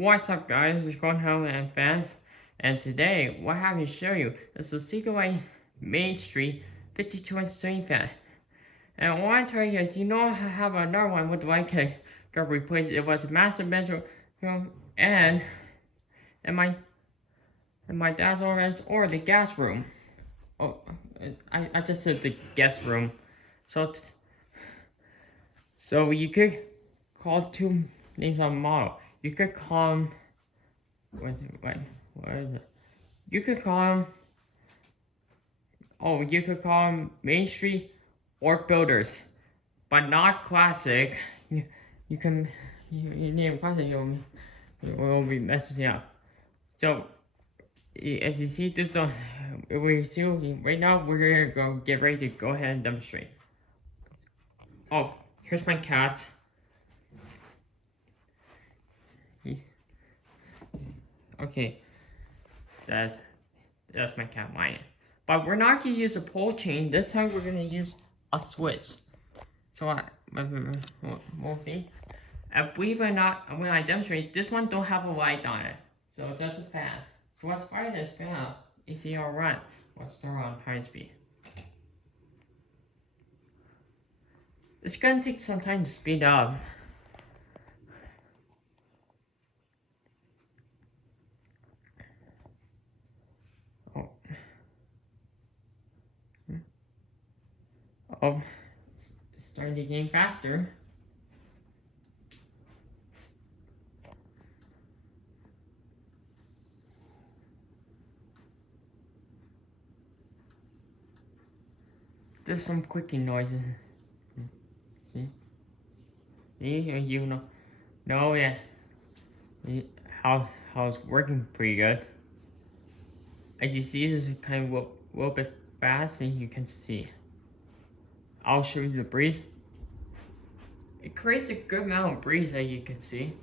What's up guys, it's Seagull and fans, and today what I have to show you is the Seagull Main Street 52-inch ceiling fan. And what I want to tell you is, I have another one with the light cake got replaced. It was a massive bedroom and in my dad's ornaments or the guest room. Oh, I just said the guest room. So you could call two names on the model. You could call them. What is it? You could call them. Oh, you could call them Main Street or Builders, but not Classic. You name Classic, you'll be messing up. So, as you see, right now we're gonna get ready to go ahead and demonstrate. Oh, here's my cat. Okay, that's my cat Maya. But we're not gonna use a pole chain. This time we're gonna use a switch. So I believe it or not, when I demonstrate, this one don't have a light on it. So just a fan. So let's fire this fan up. You see how it run. Let's start on high speed. It's gonna take some time to speed up. Oh, it's starting to get faster. There's some clicking noises. See, you know, yeah, how it's working pretty good. As you see, this is kind of a little bit fast, and you can see. I'll show you the breeze. It creates a good amount of breeze, as you can see.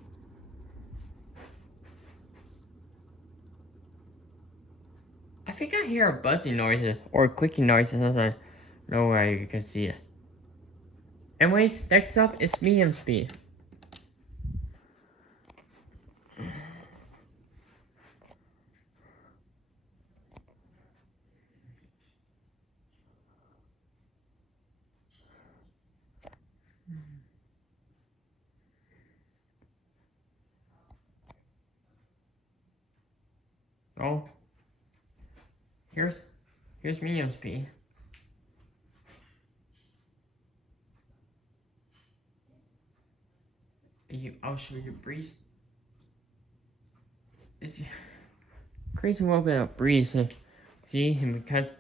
I think I hear a buzzing noise or a clicking noise, and I don't know where you can see it. Anyways, next up is medium speed. Oh, here's medium speed. I'll show you the breeze. It's creates a little bit of breeze. See, and because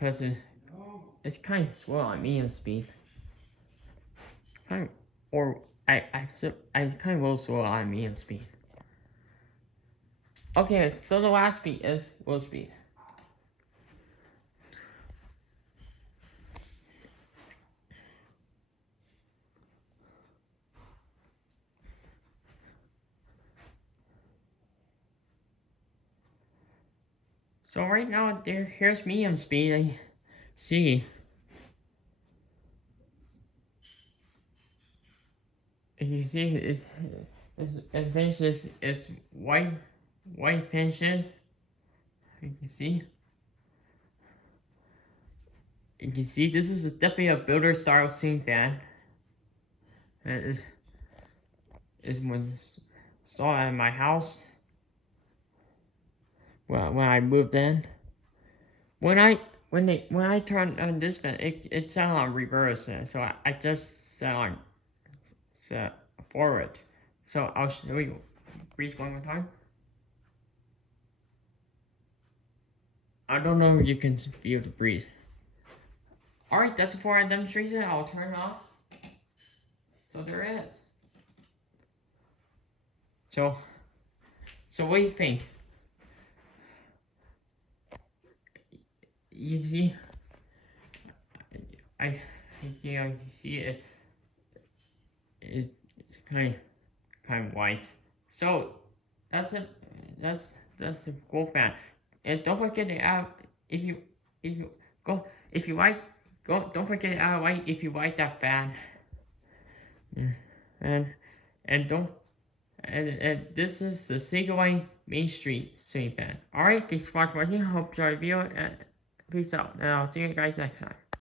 it's kind of slow on medium speed. I kind of will slow on medium speed. Okay, so the last speed is low speed. So right now, here's medium speed. I see. And you see, it finishes its white finishes. You can see. You can see this is definitely a builder style ceiling fan. It is installed at my house. Well, when I moved in, when I turned on this fan, it set on reverse, so I just set forward. So I'll show you breeze one more time. I don't know if you can feel the breeze. Alright, that's it for our demonstration. I'll turn it off. So there it is. So what do you think? You see, you see it's kind of white. So that's it. That's the cool fan. And don't forget to add don't forget to add a like if you like that fan. And don't and this is the Seagull Main Street ceiling fan. Alright, thanks for watching. Hope you enjoyed the video, and peace out. And I'll see you guys next time.